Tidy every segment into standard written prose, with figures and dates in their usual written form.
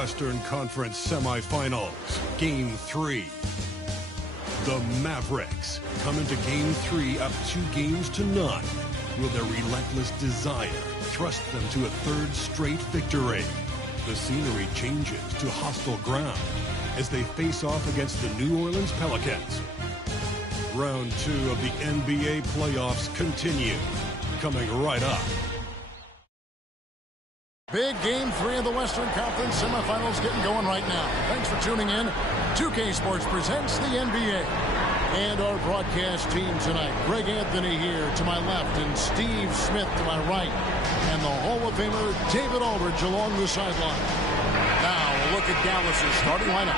Western Conference semifinals, Game 3. The Mavericks come into Game 3 up 2-0. Will their relentless desire thrust them to a third straight victory? The scenery changes to hostile ground as they face off against the New Orleans Pelicans. Round 2 of the NBA playoffs continue. Coming right up. Big Game 3 of the Western Conference semifinals getting going right now. Thanks for tuning in. 2K Sports presents the NBA. And our broadcast team tonight. Greg Anthony here to my left and Steve Smith to my right. And the Hall of Famer David Aldridge along the sideline. Now a look at Dallas's starting lineup.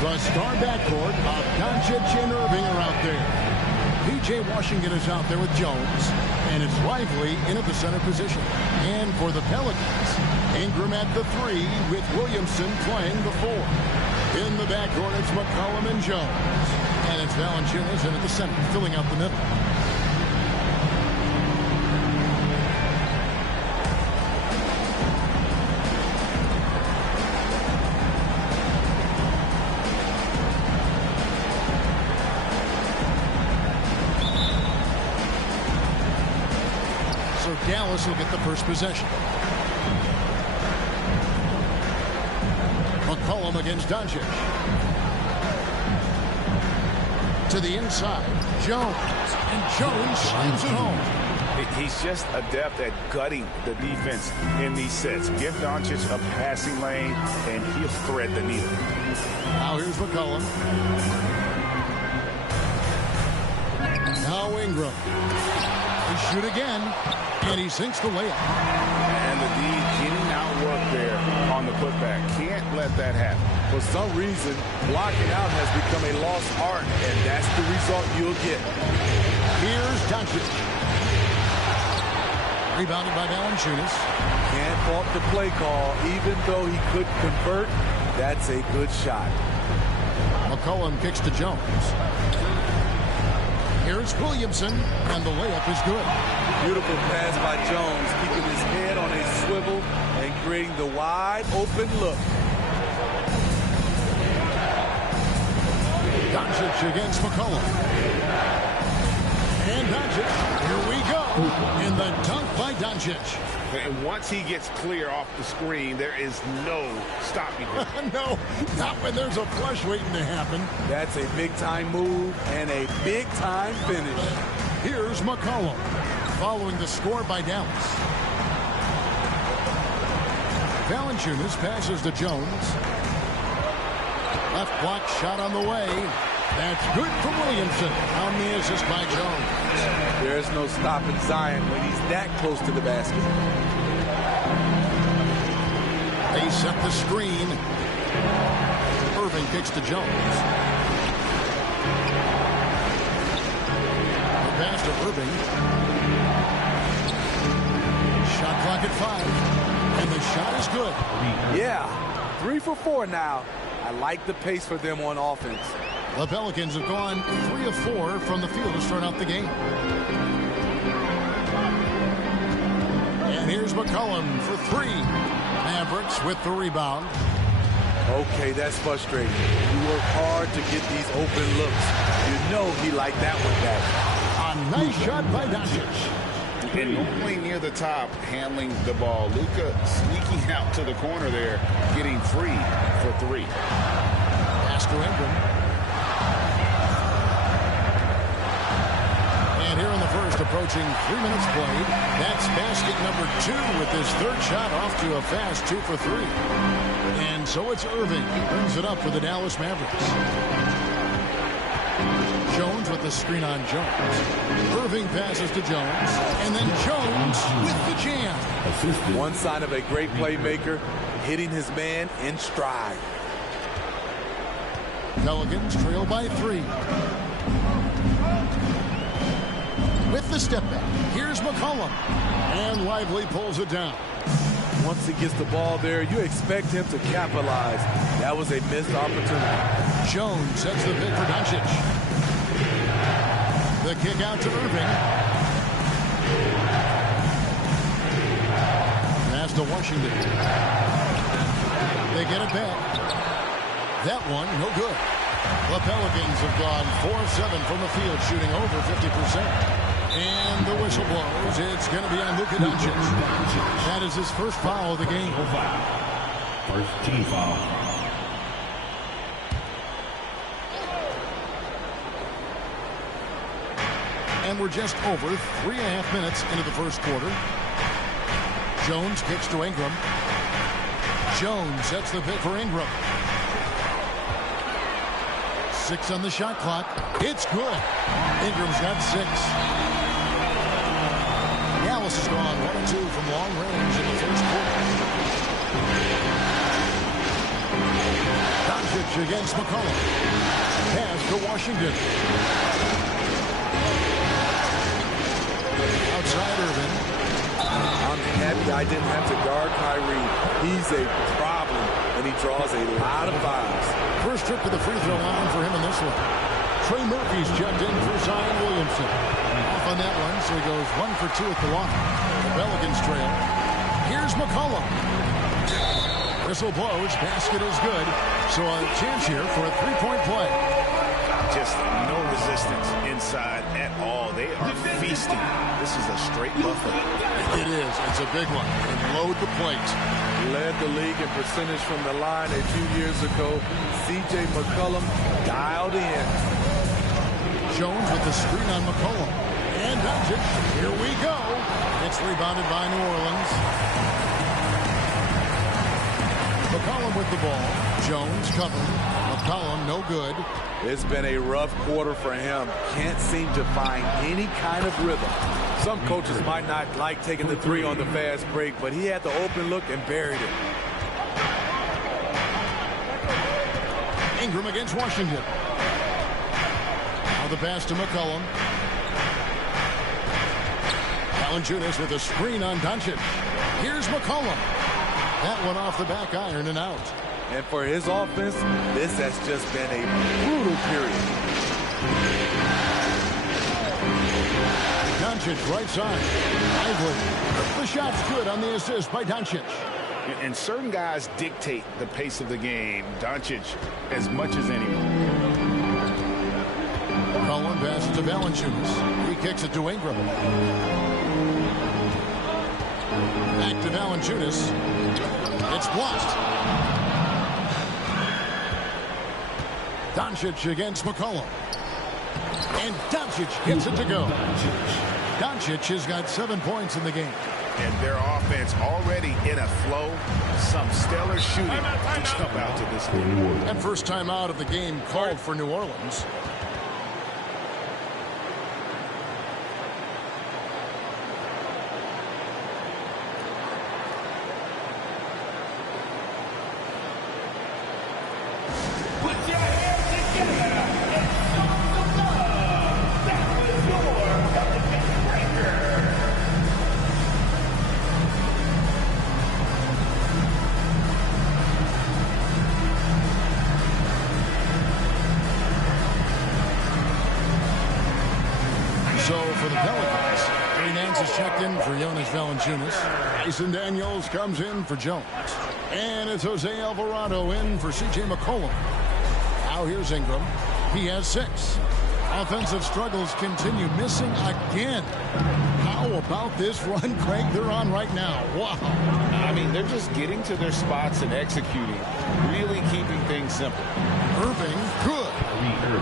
The star backcourt of Doncic and Irving are out there. P.J. Washington is out there with Jones. And it's Lively in at the center position. And for the Pelicans, Ingram at the 3 with Williamson playing the 4. In the backcourt, it's McCollum and Jones. And it's Valanciunas in at the center, filling out the middle. So Dallas will get the first possession. McCollum against Doncic. To the inside, Jones, and Jones slams it home. He's just adept at gutting the defense in these sets. Give Doncic a passing lane, and he'll thread the needle. Now here's McCollum. Now Ingram. He shoot again, and he sinks the layup. And the D getting out work there on the putback. Can't let that happen. For some reason, blocking out has become a lost art, and that's the result you'll get. Here's Doncic. Rebounded by Valanciunas. Can't fault the play call. Even though he couldn't convert, that's a good shot. McCollum kicks to Jones. Here's Williamson, and the layup is good. Beautiful pass by Jones, keeping his head on a swivel and creating the wide open look. Doncic against McCollum. And Doncic, here we go. In the dunk by Doncic. And once he gets clear off the screen, there is no stopping him. No, not when there's a flush waiting to happen. That's a big-time move and a big-time finish. Here's McCollum, following the score by Dallas. Valanciunas passes to Jones. Left block shot on the way. That's good for Williamson on the assist by Jones. There's no stopping Zion when he's that close to the basket. They set the screen. Irving kicks to Jones. The pass to Irving. Shot clock at 5. And the shot is good. Yeah, 3 for 4 now. I like the pace for them on offense. The Pelicans have gone 3 of 4 from the field to start out the game. And here's McCollum for 3. Mavericks with the rebound. Okay, that's frustrating. You work hard to get these open looks. You know he liked that one back. A nice shot by Doncic. And normally near the top, handling the ball. Luka sneaking out to the corner there, getting free for 3. Pass to Ingram. And here in the first, approaching 3 minutes played. That's basket number 2 with his third shot off to a fast 2 for 3. And so it's Irving. He brings it up for the Dallas Mavericks. Jones with the screen on Jones. Irving passes to Jones. And then Jones with the jam. One sign of a great playmaker, hitting his man in stride. Pelicans trail by 3. With the step back, here's McCollum. And Lively pulls it down. Once he gets the ball there, you expect him to capitalize. That was a missed opportunity. Jones sets the pick for Doncic. The kick out to Irving. Pass to Washington. They get it back. That one, no good. The Pelicans have gone 4-7 from the field, shooting over 50%. And the whistle blows. It's going to be on Luka Doncic. That is his first foul of the game. First team foul. And we're just over 3.5 minutes into the first quarter. Jones kicks to Ingram. Jones sets the pick for Ingram. 6 on the shot clock. It's good. Ingram's got 6. Dallas has gone 1-2 from long range in the first quarter. Doncic against McCollum. Pass to Washington. Outside Irvin. I'm happy I didn't have to guard Kyrie. He's a problem, and he draws a lot of fouls. First trip to the free throw line for him in this one. Trey Murphy's checked in for Zion Williamson. Off on that one, so he goes 1 for 2 at the line. The Pelicans trail. Here's McCollum. Whistle blows. Basket is good. So a chance here for a three-point play. Just no resistance inside at all. They are feasting. This is a straight buffet. It is. It's a big one. And load the plate. Led the league in percentage from the line a few years ago. C.J. McCollum dialed in. Jones with the screen on McCollum. And Doncic. Here we go. It's rebounded by New Orleans. McCollum with the ball. Jones covering. McCollum no good. It's been a rough quarter for him. Can't seem to find any kind of rhythm. Some coaches might not like taking the 3 on the fast break, but he had the open look and buried it. Ingram against Washington. Now the pass to McCollum. Valanciunas with a screen on Doncic. Here's McCollum. That one off the back iron and out. And for his offense, this has just been a brutal period. Doncic right side. Lively. The shot's good on the assist by Doncic. And certain guys dictate the pace of the game. Doncic as much as anyone. McCollum passes to Valanciunas. He kicks it to Ingram. Back to Valanciunas. It's blocked. Doncic against McCollum. And Doncic gets it to go. Doncic has got 7 points in the game. And their offense already in a flow. Some stellar shooting to jump out to this league. And first time out of the game called for New Orleans. Jason Daniels comes in for Jones. And it's Jose Alvarado in for C.J. McCollum. Now here's Ingram. He has 6. Offensive struggles continue. Missing again. How about this run, Craig, they're on right now? Wow. I mean, they're just getting to their spots and executing. Really keeping things simple. Irving, good.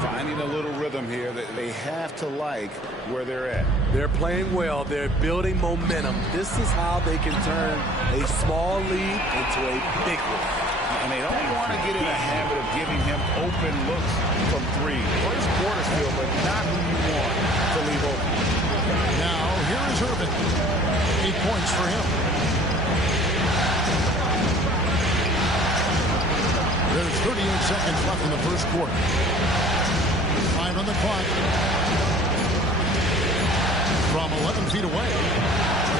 Finding a little rhythm here that they have to like where they're at. They're playing well. They're building momentum. This is how they can turn a small lead into a big one. And they don't want to get in a habit of giving him open looks from 3. First quarter's field, but not who you want to leave open. Now, here is Irving. 8 points for him. There's 38 seconds left in the first quarter. 5 on the clock. From 11 feet away.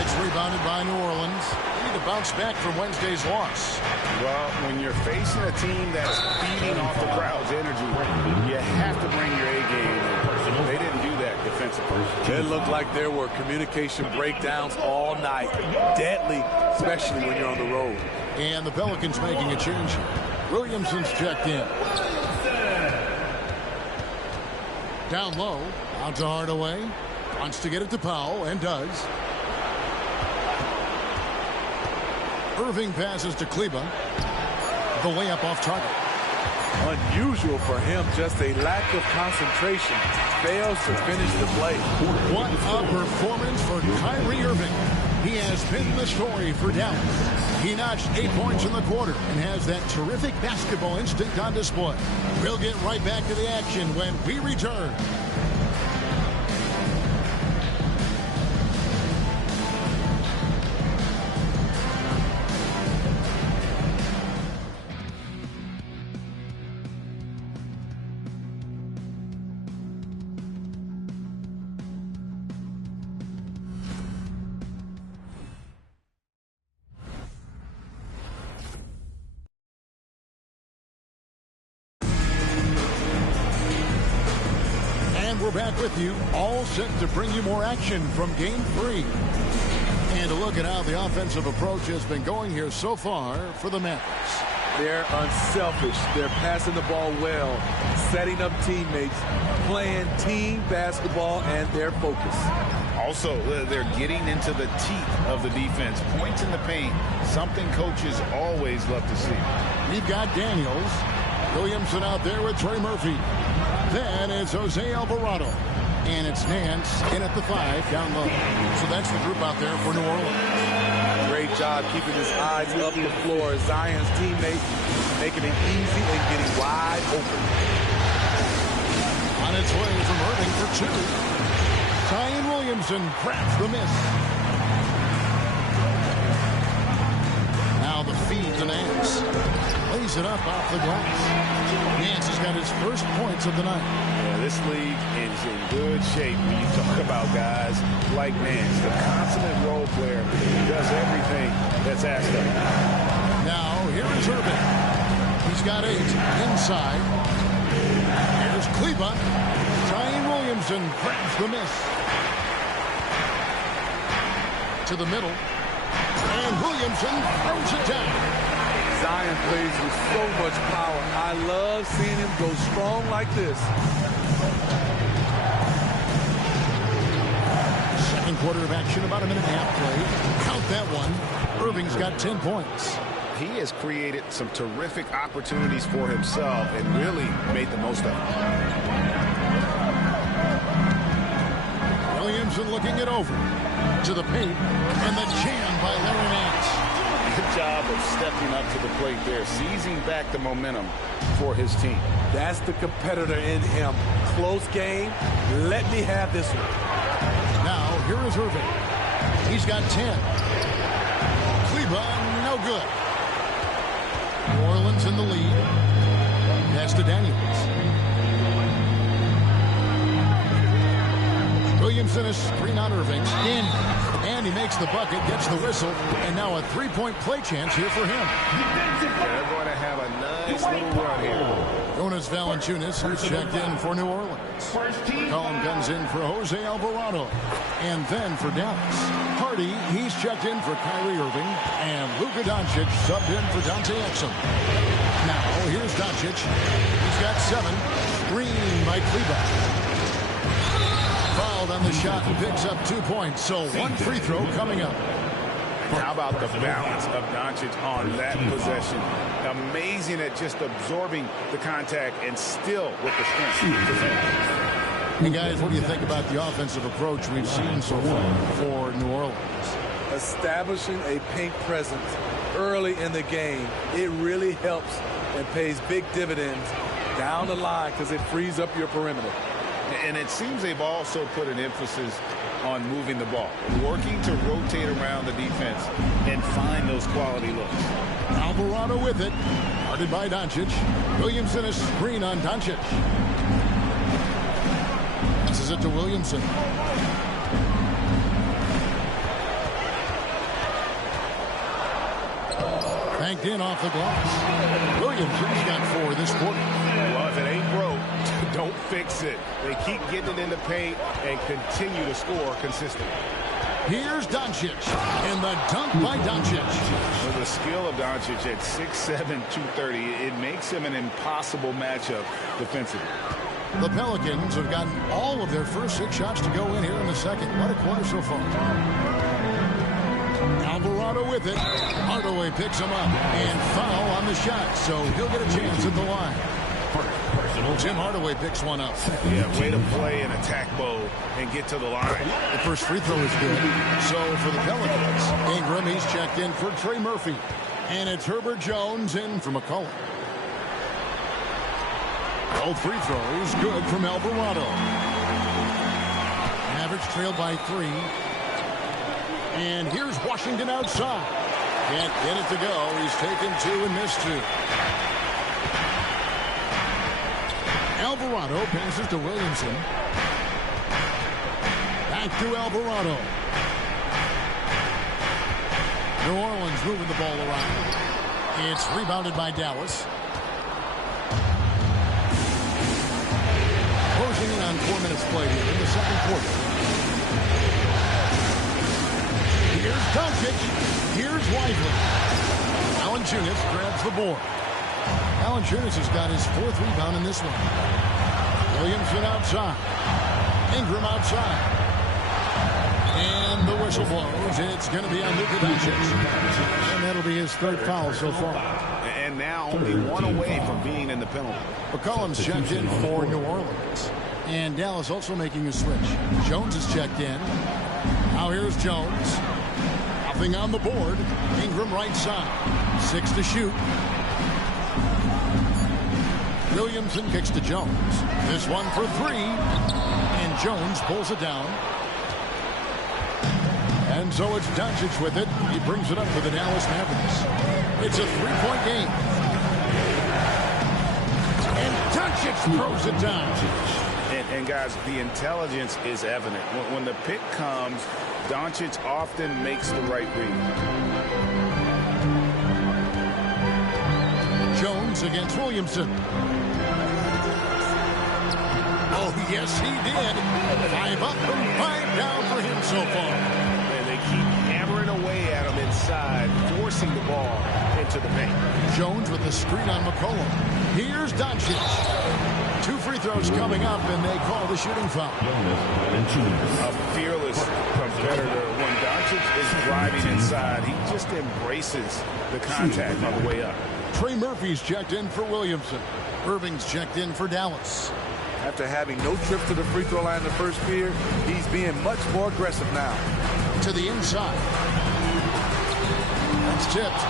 It's rebounded by New Orleans. They need to bounce back from Wednesday's loss. Well, when you're facing a team that's feeding off the crowd's energy, you have to bring your A game. They didn't do that defensively. It looked like there were communication breakdowns all night. Deadly, especially when you're on the road. And the Pelicans making a change here. Williamson's checked in. Down low. Out to Hardaway. Wants to get it to Powell, and does. Irving passes to Kleba. The layup off target. Unusual for him, just a lack of concentration. Fails to finish the play. What a performance for Kyrie Irving. He has been the story for Dallas. He notched 8 points in the quarter and has that terrific basketball instinct on display. We'll get right back to the action when we return. We're back with you, all set to bring you more action from Game 3. And a look at how the offensive approach has been going here so far for the Mavs. They're unselfish. They're passing the ball well, setting up teammates, playing team basketball, and their focus. Also, they're getting into the teeth of the defense. Points in the paint, something coaches always love to see. We've got Daniels. Williamson out there with Trey Murphy. Then it's Jose Alvarado. And it's Nance in at the 5 down low. So that's the group out there for New Orleans. Great job keeping his eyes up the floor. Zion's teammate making it easy and getting wide open. On its way from Irving for 2. Zion Williamson crafts the miss. Now the feed to Nance. Lays it up off the glass. Nance has got his first points of the night. Yeah, this league is in good shape when you talk about guys like Nance. The consummate role player who does everything that's asked of him. Now, here is Irving. He's got 8 inside. Here's Kleba. Zion Williamson grabs the miss. To the middle. And Williamson throws it down. Zion plays with so much power. I love seeing him go strong like this. Second quarter of action, about a minute and a half played. Count that one. Irving's got 10 points. He has created some terrific opportunities for himself and really made the most of it. Williamson looking it over. To the paint. And the jam by Larry Nance. Good job of stepping up to the plate there, seizing back the momentum for his team. That's the competitor in him. Close game. Let me have this one. Now, here is Irving. He's got 10. Kleba, no good. New Orleans in the lead. Pass to Daniels. Williamson is screen on Irving. In. And he makes the bucket, gets the whistle, and now a three-point play chance here for him. They're going to have a nice little run here. Jonas Valanciunas, who's checked in for New Orleans. Colin comes in for Jose Alvarado. And then for Dallas, Hardy, he's checked in for Kyrie Irving. And Luka Doncic subbed in for Dante Exum. Now, here's Doncic. He's got 7. Screen by Kleba. Fouled on the shot and picks up 2 points. So one free throw coming up. How about the balance of Doncic on that possession? Amazing at just absorbing the contact and still with the strength. Hey guys, what do you think about the offensive approach we've seen so far for New Orleans? Establishing a paint presence early in the game, it really helps and pays big dividends down the line because it frees up your perimeter. And it seems they've also put an emphasis on moving the ball, working to rotate around the defense and find those quality looks. Alvarado with it. Guarded by Doncic. Williamson is screen on Doncic. Passes it to Williamson. Banked in off the glass. Williamson's got 4 this quarter. Well, if it ain't broke, don't fix it. They keep getting it in the paint and continue to score consistently. Here's Doncic, and the dunk by Doncic. With the skill of Doncic at 6'7", 230, it makes him an impossible matchup defensively. The Pelicans have gotten all of their first 6 shots to go in here in the second. What a quarter so far. Alvarado with it. Hardaway picks him up, and foul on the shot, so he'll get a chance at the line. Tim Hardaway picks one up. Yeah, way to play an attack mode and get to the line. The first free throw is good. So for the Pelicans, Ingram, he's checked in for Trey Murphy. And it's Herbert Jones in for McCollum. Both free throws good from Alvarado. Mavericks trailed by 3. And here's Washington outside. Can't get it to go. He's taken 2 and missed 2. Alvarado passes to Williamson. Back to Alvarado. New Orleans moving the ball around. It's rebounded by Dallas. Closing in on 4 minutes played here in the second quarter. Here's Doncic. Here's Lively. Valanciunas grabs the board. Valanciunas has got his 4th rebound in this one. Williamson outside. Ingram outside. And the whistle blows. It's going to be on Luka Doncic. And that'll be his 3rd foul so far. And now only 1 away from being in the penalty. McCollum's checked in for New Orleans. And Dallas also making a switch. Jones is checked in. Now here's Jones. Nothing on the board. Ingram right side. 6 to shoot. Williamson kicks to Jones. This one for 3. And Jones pulls it down. And so it's Doncic with it. He brings it up for the Dallas Mavericks. It's a 3-point game. And Doncic throws it down. And guys, the intelligence is evident. When the pick comes, Doncic often makes the right read. Jones against Williamson. Oh, yes, he did. 5 up and 5 down for him so far. And they keep hammering away at him inside, forcing the ball into the paint. Jones with the screen on McCollum. Here's Doncic. 2 free throws coming up, and they call the shooting foul. A fearless competitor. When Doncic is driving inside, he just embraces the contact on the way up. Trey Murphy's checked in for Williamson. Irving's checked in for Dallas. After having no trip to the free throw line in the first period, he's being much more aggressive now. To the inside. That's tipped.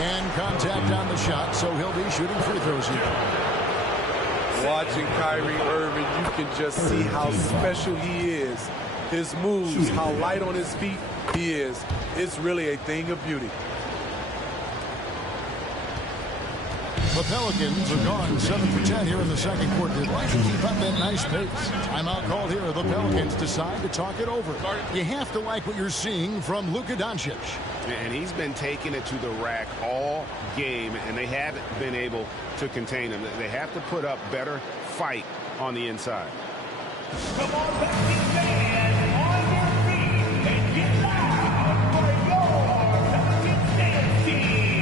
And contact on the shot, so he'll be shooting free throws here. Watching Kyrie Irving, you can just see how special he is. His moves, how light on his feet he is. It's really a thing of beauty. The Pelicans are gone 7 for 10 here in the second quarter. They'd like to keep up that nice pace. Timeout called here. The Pelicans decide to talk it over. You have to like what you're seeing from Luka Doncic. And he's been taking it to the rack all game, and they haven't been able to contain him. They have to put up better fight on the inside. Come on, Pelicans fans, on your feet and get loud for your Pelicans dance team.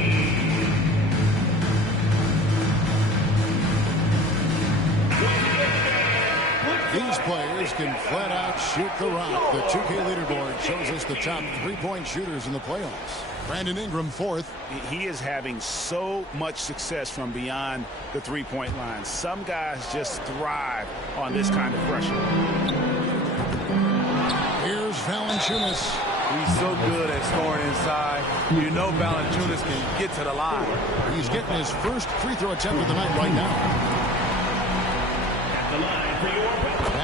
These players can flat out shoot the rock. The 2K leaderboard shows us the top 3-point shooters in the playoffs. Brandon Ingram 4th. He is having so much success from beyond the 3-point line. Some guys just thrive on this kind of pressure. Here's Valanciunas. He's so good at scoring inside. You know Valanciunas can get to the line. He's getting his first free throw attempt of the night right now.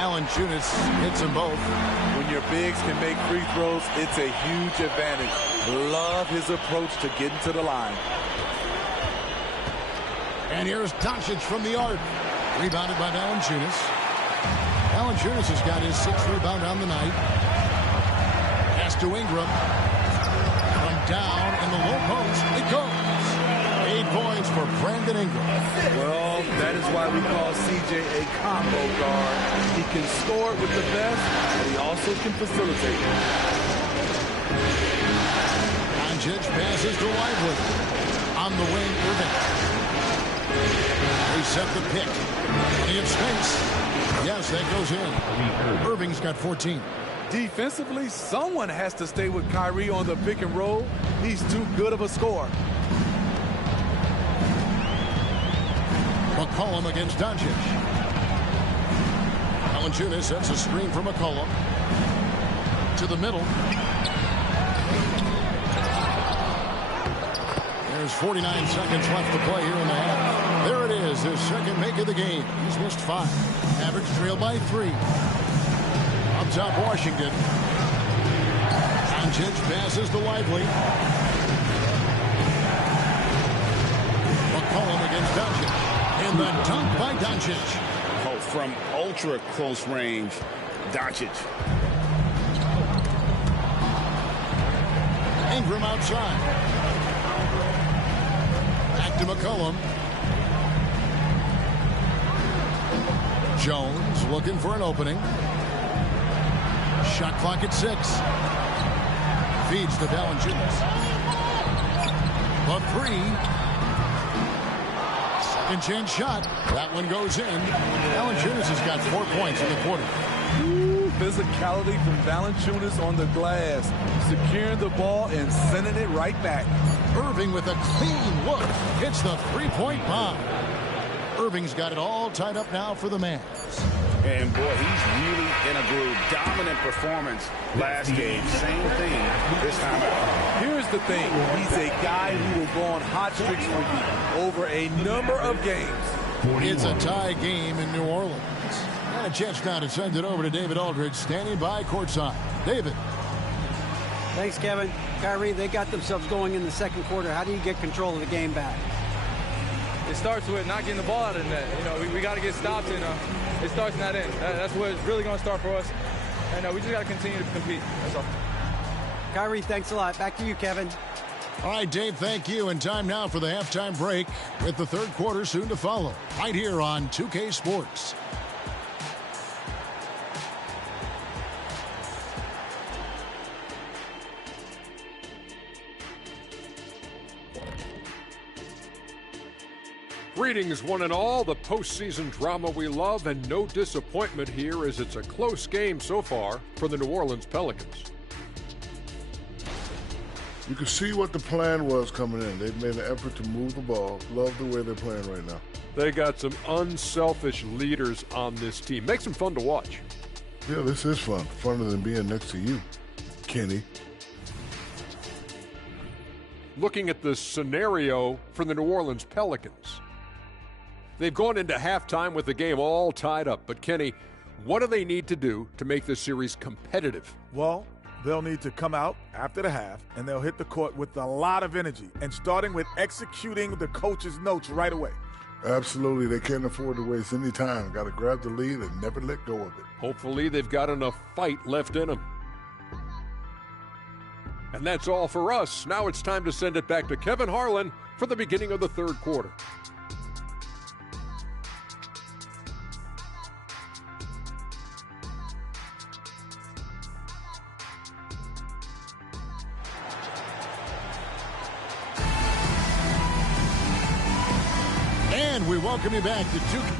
Valanciunas hits them both. When your bigs can make free throws, it's a huge advantage. Love his approach to getting to the line. And here's Doncic from the arc. Rebounded by Valanciunas. Valanciunas has got his 6th rebound on the night. Pass to Ingram. From down in the low post, it goes. A points for Brandon Ingram. Well, that is why we call CJ a combo guard. He can score with the best, but he also can facilitate. Doncic passes to Lively. On the wing, Irving. They set the pick. Plenty of space. Yes, that goes in. Irving's got 14. Defensively, someone has to stay with Kyrie on the pick and roll. He's too good of a scorer. McCollum against Doncic. Valanciunas sets a screen for McCollum. To the middle. There's 49 seconds left to play here in the half. There it is, his second make of the game. He's missed 5. Average trail by 3. Up top, Washington. Doncic passes to Lively. McCollum against Doncic. And the dunk by Doncic. Oh, from ultra close range, Doncic. Ingram outside. Back to McCollum. Jones looking for an opening. Shot clock at 6. Feeds to Valanciunas. The 3. Second chance shot. That one goes in. Valanciunas has got 4 points in the quarter. Ooh, physicality from Valanciunas on the glass. Securing the ball and sending it right back. Irving with a clean look. Hits the 3-point bomb. Irving's got it all tied up now for the Mavs. And boy, he's really in a groove. Dominant performance last game. Same thing this time out. Here's the thing. He's a guy who will go on hot streaks for you over a number of games. It's a tie game in New Orleans. And a chance now to send it over to David Aldridge, standing by courtside. David. Thanks, Kevin. Kyrie, they got themselves going in the second quarter. How do you get control of the game back? It starts with not getting the ball out of the net. You know, we got to get stops, and it starts in that end. That's where it's really going to start for us. And we just got to continue to compete. That's all. Kyrie, thanks a lot. Back to you, Kevin. All right, Dave, thank you. And time now for the halftime break with the third quarter soon to follow. Right here on 2K Sports. Greetings, one and all. The postseason drama we love, and no disappointment here as it's a close game so far for the New Orleans Pelicans. You can see what the plan was coming in. They've made an effort to move the ball. Love the way they're playing right now. They got some unselfish leaders on this team. Makes them fun to watch. Yeah, this is fun. Funner than being next to you, Kenny. Looking at the scenario for the New Orleans Pelicans. They've gone into halftime with the game all tied up. But, Kenny, what do they need to do to make this series competitive? Well, they'll need to come out after the half, and they'll hit the court with a lot of energy, and starting with executing the coach's notes right away. Absolutely. They can't afford to waste any time. Got to grab the lead and never let go of it. Hopefully they've got enough fight left in them. And that's all for us. Now it's time to send it back to Kevin Harlan for the beginning of the third quarter. And we welcome you back to 2K.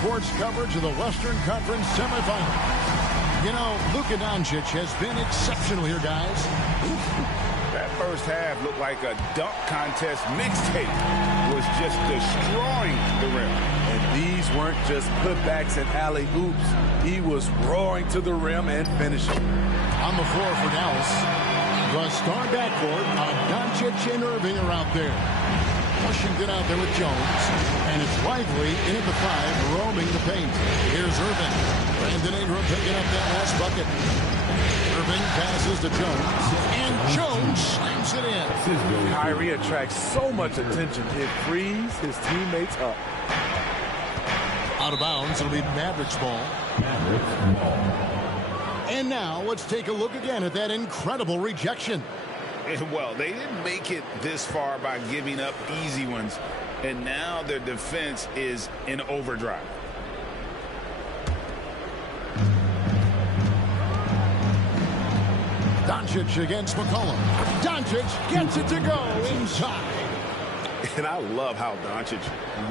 Sports coverage of the Western Conference semifinals. You know, Luka Doncic has been exceptional here, guys. That first half looked like a dunk contest mixtape. Was just destroying the rim. And these weren't just putbacks and alley-oops. He was roaring to the rim and finishing. On the floor for Dallas, the star backcourt of Doncic and Irving are out there. Washington out there with Jones, and it's Lively in at the 5, roaming the paint. Here's Irving. Brandon Ingram picking up that last bucket. Irving passes to Jones, and Jones slams it in. Kyrie attracts so much attention, it frees his teammates up. Out of bounds, it'll be Mavericks ball. And now let's take a look again at that incredible rejection. Well, they didn't make it this far by giving up easy ones, and now their defense is in overdrive. Doncic against McCollum. Doncic gets it to go inside. And I love how Doncic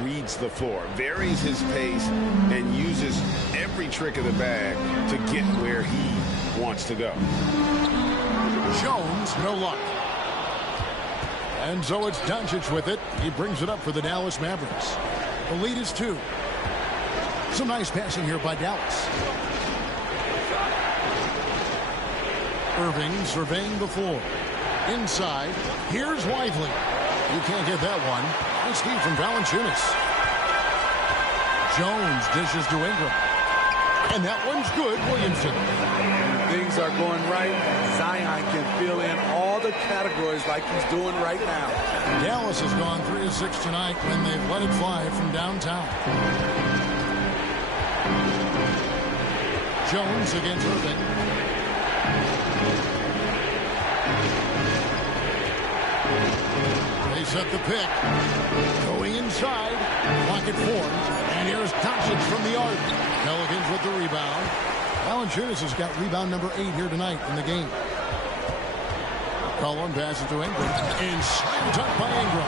reads the floor, varies his pace, and uses every trick of the bag to get where he wants to go. Jones, no luck. And so it's Doncic with it. He brings it up for the Dallas Mavericks. The lead is 2. Some nice passing here by Dallas. Irving surveying the floor. Inside, here's Lively. You can't get that one. Nice feed from Valanciunas. Jones dishes to Ingram. And that one's good, Williamson. Things are going right. Zion can fill in all the categories like he's doing right now. Dallas has gone 3 of 6 tonight when they've let it fly from downtown. Jones against Irving. They set the pick. Going inside. Pocket formed. And here's Doncic from the arc. Pelicans with the rebound. Valanciunas has got rebound number 8 here tonight in the game. Cullen passes to Ingram. And slam dunk by Ingram.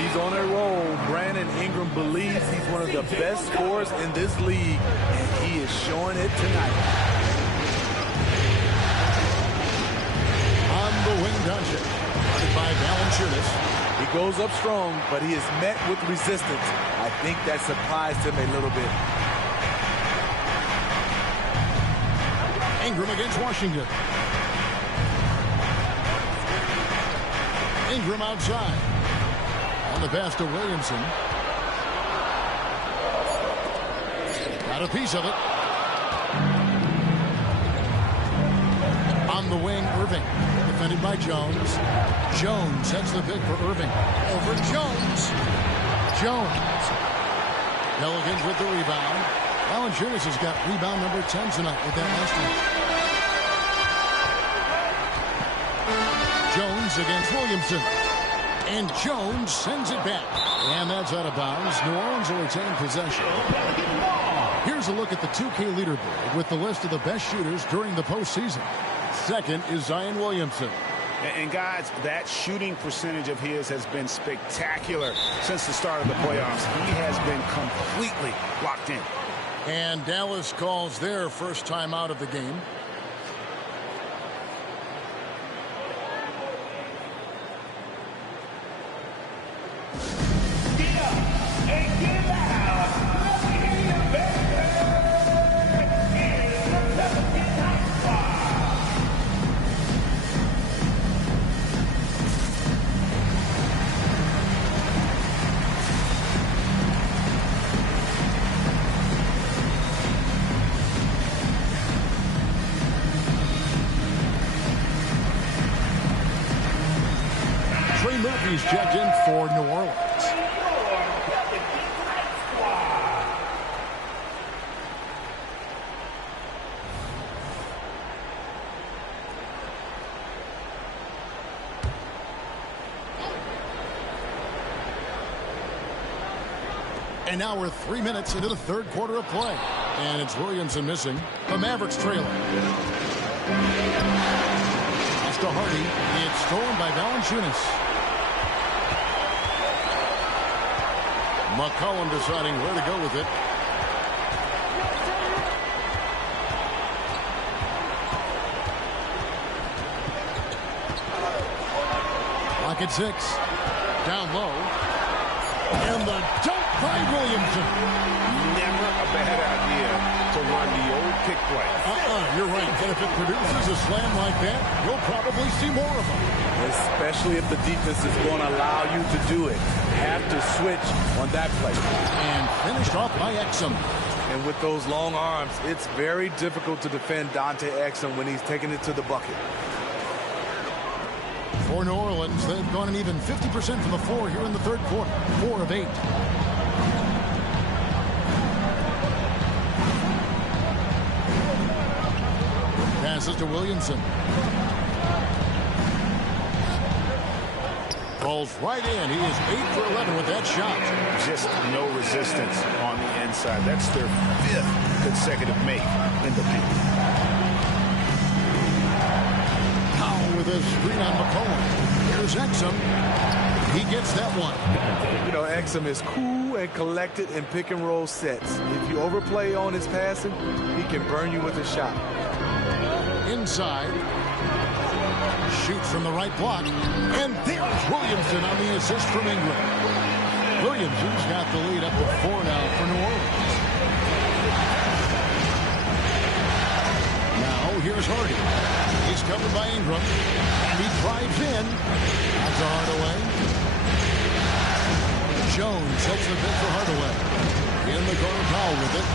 He's on a roll. Brandon Ingram believes he's one of the best scorers in this league, and he is showing it tonight. On the wing, Doncic. Guarded by Valanciunas. He goes up strong, but he is met with resistance. I think that surprised him a little bit. Ingram against Washington. Ingram outside. On the pass to Williamson. Got a piece of it. On the wing, Irving. Defended by Jones. Jones sets the pick for Irving. Over Jones. Jones. Pelicans with the rebound. Valanciunas has got rebound number 10 tonight with that last one. Jones against Williamson. And Jones sends it back. And that's out of bounds. New Orleans will retain possession. Here's a look at the 2K leaderboard with the list of the best shooters during the postseason. Second is Zion Williamson. And guys, that shooting percentage of his has been spectacular since the start of the playoffs. He has been completely locked in. And Dallas calls their first time out of the game. He's checked in for New Orleans. And now we're 3 minutes into the third quarter of play. And it's Williamson missing. The Mavericks trailing. Pass to Hardy. It's stolen by Valanciunas. McCollum deciding where to go with it. Clock at 6. Down low. And the dunk by Williamson. Never a bad idea to run the old pick play. You're right. And if it produces a slam like that, you'll probably see more of them. Especially if the defense is going to allow you to do it. Have to switch on that play. And finished off by Exum. And with those long arms, it's very difficult to defend Dante Exum when he's taking it to the bucket. For New Orleans, they've gone an even 50% from the floor here in the third quarter. 4 of 8. Passes to Williamson. Falls right in. He is 8 for 11 with that shot. Just no resistance on the inside. That's their 5th consecutive make in the paint. With a screen on McCollum. Here's Exum. He gets that one. You know, Exum is cool and collected in pick and roll sets. If you overplay on his passing, he can burn you with a shot. Inside. Shoots from the right block. And there's Williamson on the assist from Ingram. Williamson's got the lead up to 4 now for New Orleans. Now here's Hardy. He's covered by Ingram, and he drives in. That's a Hardaway. Jones sets the pick for Hardaway. In the corner, Powell with it.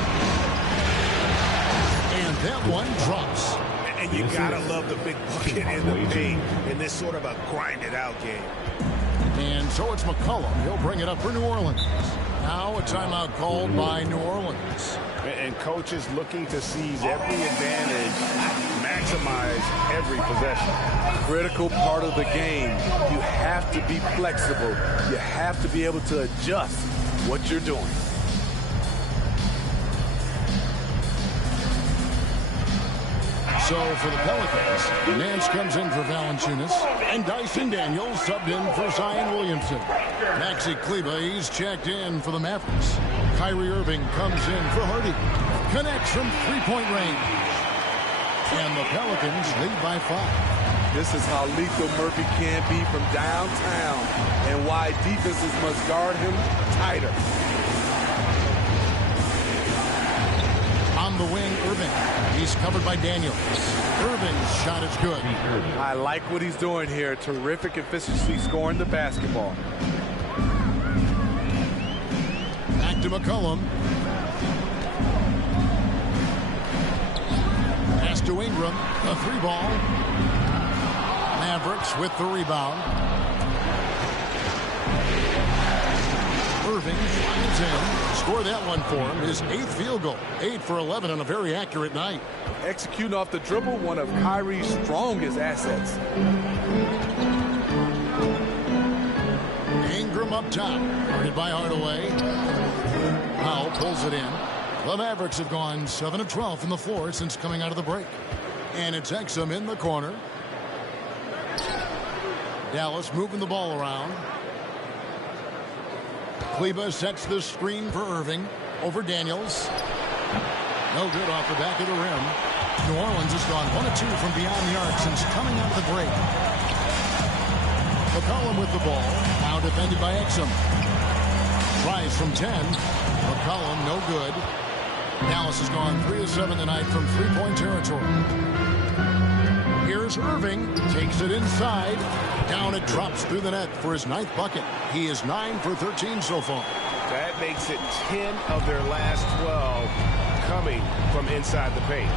And that one drops. And you gotta love the big bucket in the paint in this sort of a grinded-out game. And so it's McCollum. He'll bring it up for New Orleans. Now a timeout called by New Orleans. And coaches looking to seize every advantage, maximize every possession. Critical part of the game. You have to be flexible. You have to be able to adjust what you're doing. So for the Pelicans, Nance comes in for Valanciunas, and Dyson Daniels subbed in for Zion Williamson. Maxi Kleber, he's checked in for the Mavericks. Kyrie Irving comes in for Hardy. Connects from three-point range. And the Pelicans lead by 5. This is how lethal Murphy can be from downtown and why defenses must guard him tighter. On the wing, Irving. He's covered by Daniels. Irving's shot is good. I like what he's doing here. Terrific efficiency scoring the basketball. Back to McCollum. Pass to Ingram. A 3-ball. Mavericks with the rebound. Irving finds in. Score that one for him. His 8th field goal. 8 for 11 on a very accurate night. Executing off the dribble, one of Kyrie's strongest assets. Ingram up top. Guarded by Hardaway. Powell pulls it in. The Mavericks have gone 7 of 12 from the floor since coming out of the break. And it's Exum in the corner. Dallas moving the ball around. Kleber sets the screen for Irving over Daniels. No good off the back of the rim. New Orleans has gone 1 of 2 from beyond the arc since coming out of the break. McCollum with the ball. Now defended by Exum. Tries from 10. McCollum no good. Dallas has gone 3 of 7 tonight from three-point territory. Here's Irving. Takes it inside. Down it drops through the net for his 9th bucket. He is 9 for 13 so far. That makes it 10 of their last 12 coming from inside the paint.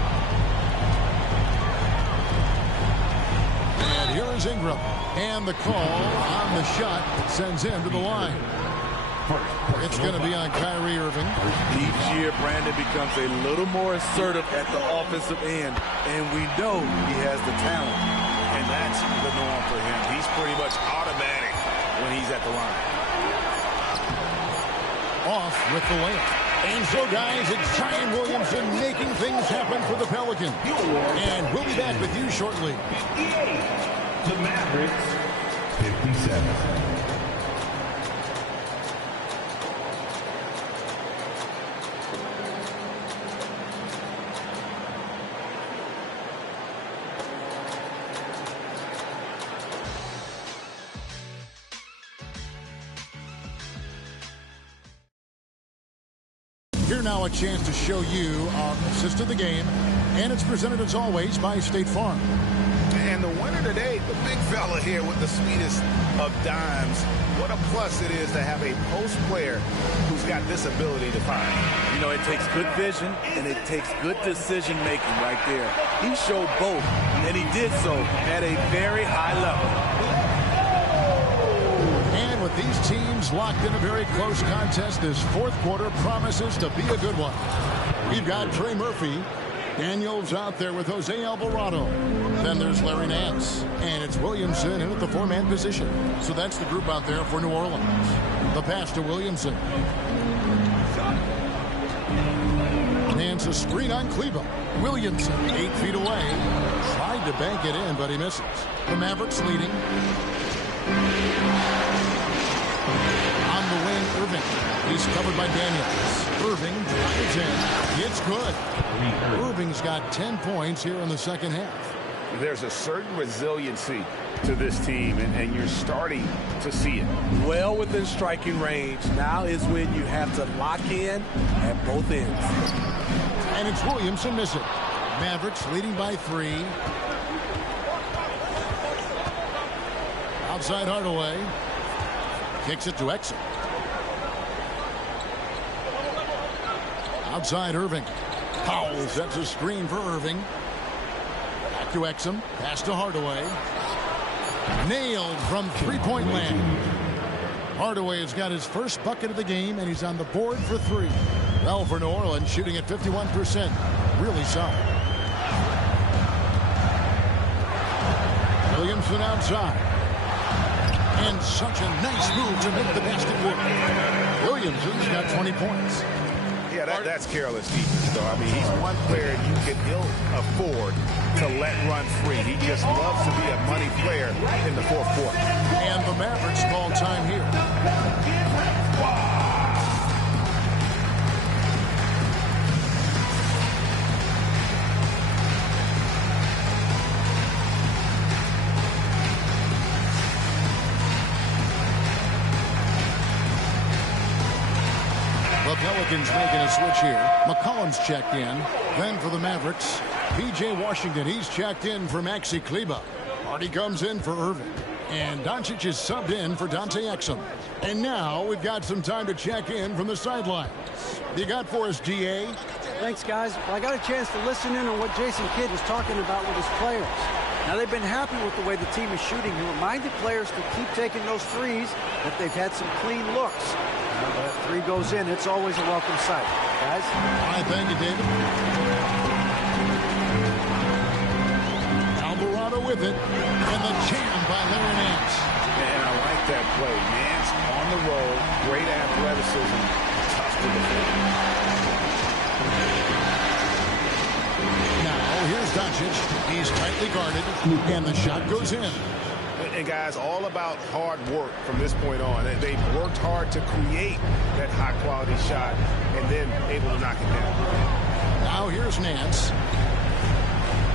And here is Ingram. And the call on the shot sends him to the line. It's going to be on Kyrie Irving. Each year, Brandon becomes a little more assertive at the offensive end. And we know he has the talent. And that's the norm for him. He's pretty much automatic when he's at the line. Off with the layup. And so, guys, it's Zion Williamson making things happen for the Pelicans. And we'll be back with you shortly. The Mavericks, 57. Here now a chance to show you our assist of the game, and it's presented as always by State Farm. And the winner today, the big fella here with the sweetest of dimes. What a plus it is to have a post player who's got this ability to find. You know, it takes good vision and it takes good decision making right there. He showed both, and he did so at a very high level. And with these teams locked in a very close contest, this fourth quarter promises to be a good one. We've got Trey Murphy. Daniels out there with Jose Alvarado. Then there's Larry Nance. And it's Williamson in at the four-man position. So that's the group out there for New Orleans. The pass to Williamson. Nance a screen on Kleba. Williamson 8 feet away. Tried to bank it in, but he misses. The Mavericks leading. On the wing, Irving. He's covered by Daniels. Irving drives in. It's good. Irving's got 10 points here in the second half. There's a certain resiliency to this team, and you're starting to see it. Well within striking range. Now is when you have to lock in at both ends. And it's Williamson missing. Mavericks leading by 3. Outside Hardaway. Kicks it to Exum. Outside Irving. Powell sets a screen for Irving. Back to Exum. Pass to Hardaway. Nailed from three-point land. Hardaway has got his first bucket of the game, and he's on the board for 3. Well, for New Orleans, shooting at 51%. Really solid. Williamson outside. And such a nice move to make the basket work. Williamson's got 20 points. Yeah, that's careless defense, though. I mean, he's one player you can ill afford to let run free. He just loves to be a money player in the fourth quarter. And the Mavericks call time here. The Pelicans making a switch here. McCollum's checked in. Then for the Mavericks, P.J. Washington. He's checked in for Maxi Kleba. Hardy comes in for Irving. And Doncic is subbed in for Dante Exum. And now we've got some time to check in from the sidelines. You got for us, D.A.? Thanks, guys. Well, I got a chance to listen in on what Jason Kidd was talking about with his players. Now, they've been happy with the way the team is shooting. He reminded players to keep taking those threes if they've had some clean looks. When that 3 goes in, it's always a welcome sight. Guys? All right, thank you, David. Alvarado with it. And the jam by Larry Nance. And I like that play. Nance on the roll. Great athleticism. Tough to defend. Now, here's Doncic. He's tightly guarded. And the shot goes in. And guys, all about hard work from this point on. They've worked hard to create that high-quality shot and then able to knock it down. Now here's Nance.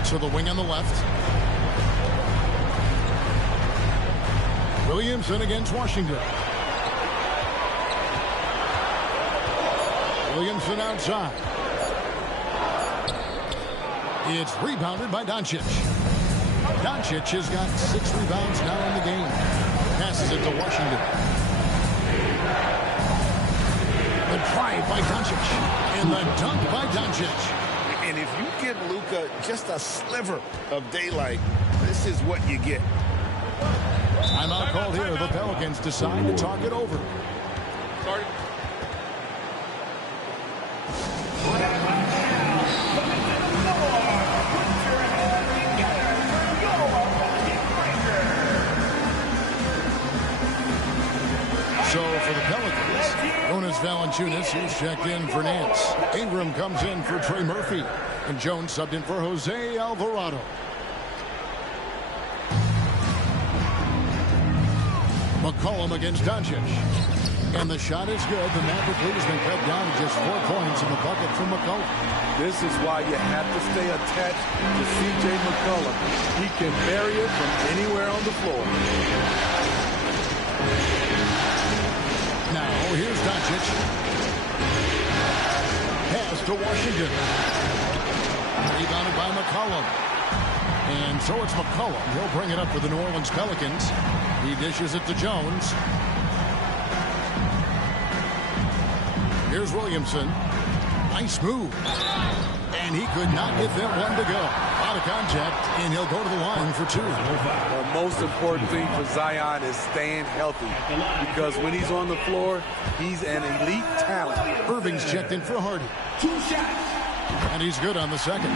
To the wing on the left. Williamson against Washington. Williamson outside. It's rebounded by Doncic. Doncic has got 6 rebounds now in the game. Passes it to Washington. The drive by Doncic. And the dunk by Doncic. And if you give Luka just a sliver of daylight, this is what you get. Timeout called here. The Pelicans decide to talk it over. Sorry. So for the Pelicans, Jonas Valanciunas, he's checked in for Nance. Ingram comes in for Trey Murphy. And Jones subbed in for Jose Alvarado. McCollum against Doncic. And the shot is good. The Maverick lead has been cut down to just 4 points in the bucket from McCollum. This is why you have to stay attached to C.J. McCollum. He can bury it from anywhere on the floor. Now, here's Doncic. to Washington. Rebounded by McCollum. And so it's McCollum. He'll bring it up for the New Orleans Pelicans. He dishes it to Jones. Here's Williamson. Nice move. And he could not get that one to go. Out of contact, and he'll go to the line for two. The most important thing for Zion is staying healthy, because when he's on the floor, he's an elite talent. Irving's checked in for Hardy. 2 shots. And he's good on the second.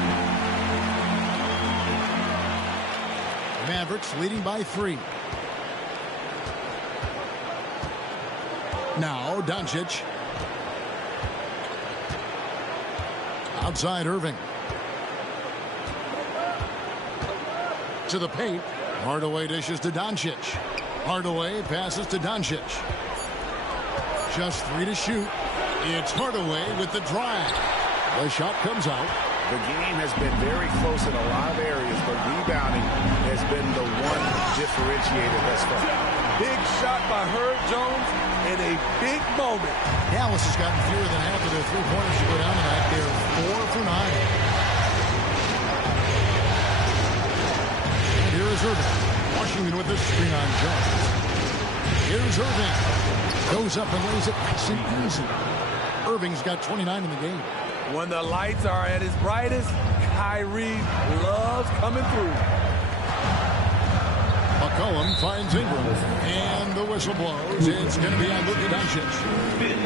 Mavericks leading by 3. Now Doncic. Outside Irving. To the paint. Hardaway dishes to Doncic. Hardaway passes to Doncic. Just 3 to shoot. It's Hardaway with the drive. The shot comes out. The game has been very close in a lot of areas, but rebounding has been the one differentiator thus far. Big shot by Herb Jones in a big moment. Dallas has gotten fewer than half of their three-pointers to go down tonight. They're 4 for 9. Here is Irving. Washington with the screen on Jones. Here's Irving. Goes up and lays it nice and easy. Irving's got 29 in the game. When the lights are at its brightest, Kyrie loves coming through. McCollum finds Ingram, and the whistle blows. It's going to be on Luka Doncic.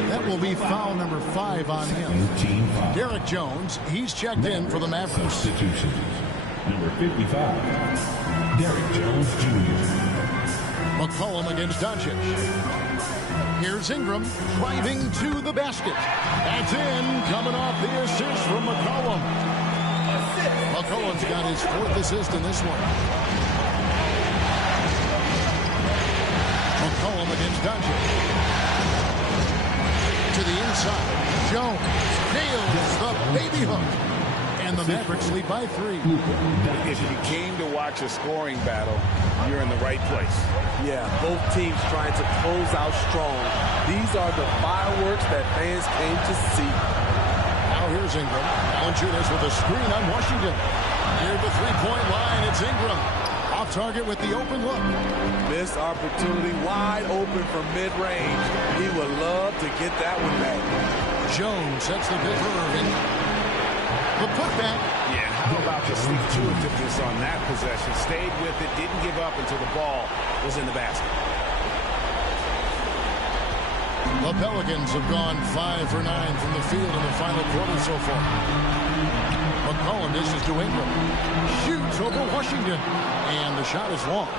That will be foul number 5 on him. Derek Jones, he's checked in for the Mavericks. Substitution. Number 55, Derek Jones Jr. McCollum against Doncic. Here's Ingram driving to the basket. That's in, coming off the assist from McCollum. McCollum's got his 4th assist in this one. McCollum against Doncic. To the inside. Jones nails the baby hook. And the Mavericks lead by 3. If you came to watch a scoring battle, you're in the right place. Yeah, both teams trying to close out strong. These are the fireworks that fans came to see. Now here's Ingram. Valanciunas with a screen on Washington. Near the three-point line, it's Ingram. Off target with the open look. Missed opportunity, wide open from mid-range. He would love to get that one back. Jones sets the bid for Irving. The putback. Yeah, how about the stick-to-itiveness on that possession? Stayed with it, didn't give up until the ball was in the basket. The Pelicans have gone 5 for 9 from the field in the final quarter so far. McCollum dishes to Ingram. Shoots over Washington. And the shot is long.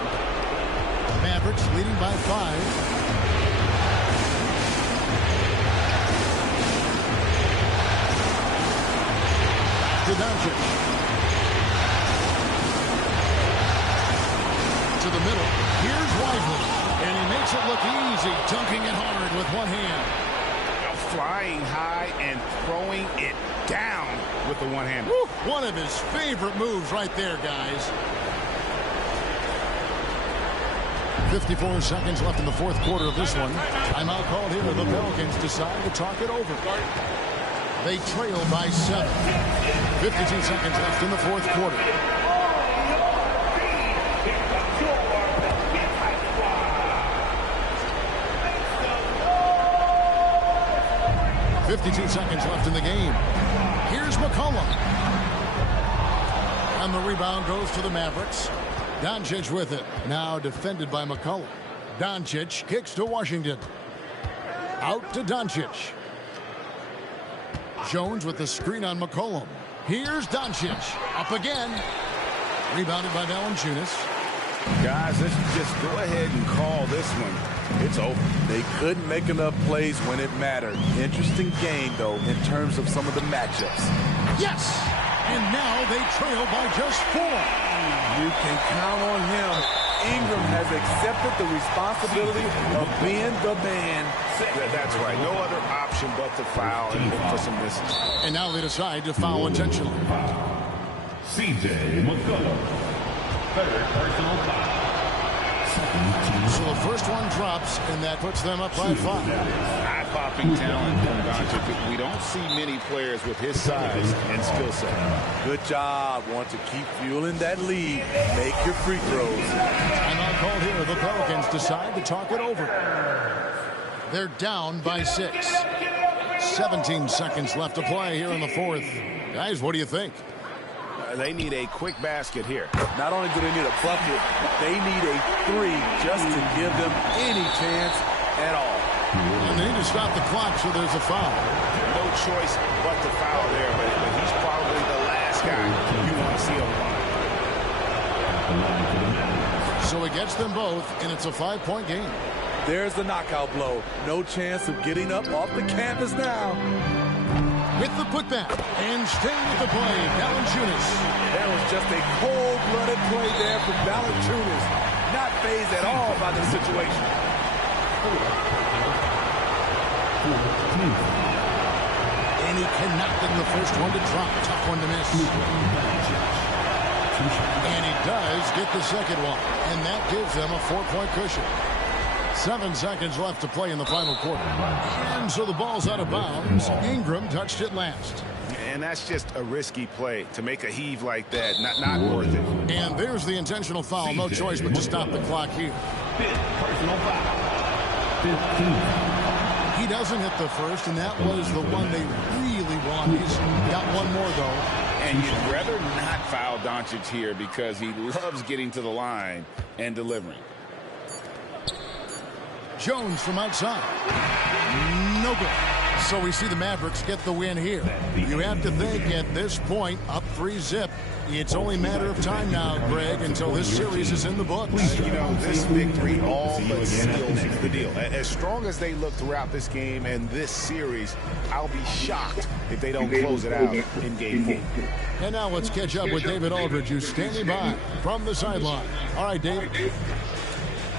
Mavericks leading by 5. To Doncic. To the middle. Here's Wiseman. And he makes it look easy, dunking it hard with one hand. Flying high and throwing it down with the one hand. One of his favorite moves right there, guys. 54 seconds left in the 4th quarter of this one. Timeout called here. The Pelicans decide to talk it over. They trail by 7. 52 seconds left in the 4th quarter. .52 seconds left in the game. Here's McCollum. And the rebound goes to the Mavericks. Doncic with it. Now defended by McCollum. Doncic kicks to Washington. Out to Doncic. Jones with the screen on McCollum. Here's Doncic. Up again. Rebounded by Valanciunas. Guys, let's just go ahead and call this one. It's over. They couldn't make enough plays when it mattered. Interesting game, though, in terms of some of the matchups. Yes! And now they trail by just 4. You can count on him. Ingram has accepted the responsibility of being the man. That's right. No other option but to foul and look for some misses. And now they decide to foul intentionally. C.J. McCollum. 3rd personal foul. So the first one drops, and that puts them up by 5. Eye-popping talent from Doncic. We don't see many players with his size and skill set. Good job. Want to keep fueling that lead. Make your free throws. Timeout called here. The Pelicans decide to talk it over. They're down by 6. 17 seconds left to play here in the fourth. Guys, what do you think? They need a quick basket here. Not only do they need a bucket, they need a 3 just to give them any chance at all. And they need to stop the clock, so there's a foul. No choice but to foul there, but he's probably the last guy you want to see on the line. So he gets them both, and it's a 5-point game. There's the knockout blow. No chance of getting up off the canvas now. With the putback, and staying with the play, Valanciunas. That was just a cold-blooded play there from Valanciunas. Not fazed at all by the situation. And he cannot get the first one to drop. Tough one to miss. And he does get the second one. And that gives them a 4-point cushion. 7 seconds left to play in the final quarter. And so the ball's out of bounds. Ingram touched it last. And that's just a risky play. To make a heave like that, not worth it. And there's the intentional foul. No choice but to stop the clock here. 5th personal foul. 15. He doesn't hit the first, and that was the one they really wanted. He's got one more, though. And you'd rather not foul Doncic here because he loves getting to the line and delivering. Jones from outside. No good. So we see the Mavericks get the win here. You have to think at this point, up 3-zip. It's only a matter of time now, Greg, until this series is in the books. You know, this victory all but seals the deal. As strong as they look throughout this game and this series, I'll be shocked if they don't close it out in Game 4. And now let's catch up with David Aldridge, who's standing by from the sideline. All right, David.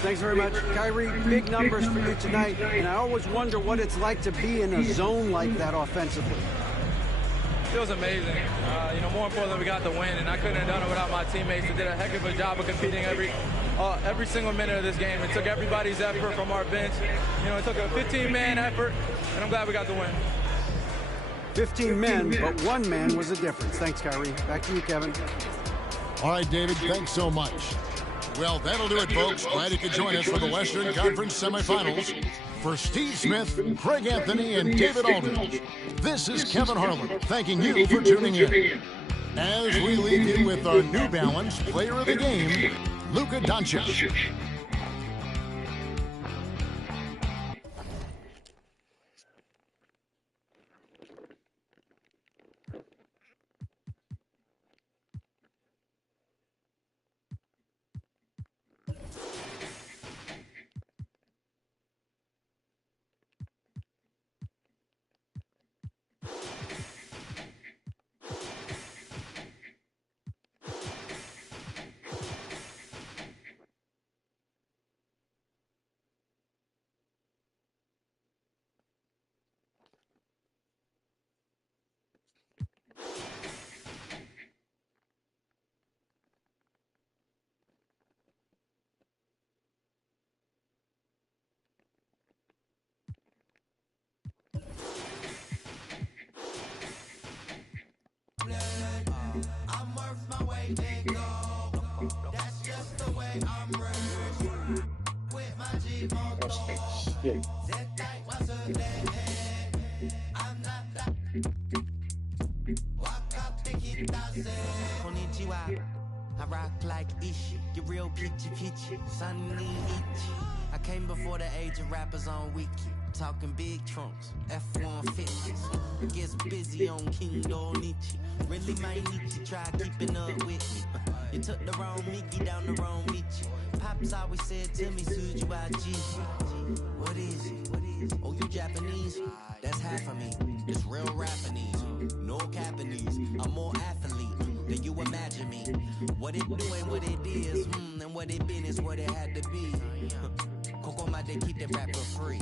Thanks very much, Kyrie. Big numbers for you tonight, and I always wonder what it's like to be in a zone like that offensively. It was amazing. More importantly, we got the win, and I couldn't have done it without my teammates who did a heck of a job of competing every single minute of this game. It took everybody's effort from our bench. It took a 15-man effort, and I'm glad we got the win. 15 men, but one man was the difference. Thanks, Kyrie. Back to you, Kevin. All right, David, thanks so much. Well, that'll do it, folks. Glad you could join us for the Western Conference semifinals. For Steve Smith, Craig Anthony, and David Aldridge, this is Kevin Harlan thanking you for tuning in. As we leave you with our New Balance Player of the Game, Luka Doncic. I'm worth my weight in gold. That's just the way I'm raised. With my G moto. That night was a day. I'm not that. Walk up the kitase. Konnichiwa. I rock like Ishi. Get real pitchy. Sunny itchy. I came before the age of rappers on Wiki. Talking big trunks, F-150s. Gets busy on King Donichi. Really might need to try keeping up with me. You took the wrong Mickey down the wrong Michi. Pops always said to me, Suju Aji. What is it? Oh, you Japanese? That's half of me. It's real Japanese. No Japanese. I'm more athlete than you imagine me. What it doing, what it is, and what it been is what it had to be. Coco might they keep that rapper free.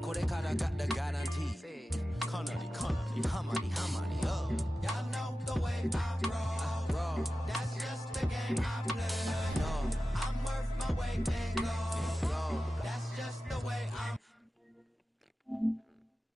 Kodekada got the guarantee. Connery, Hamani, Y'all know the way I roll. That's just the game I play.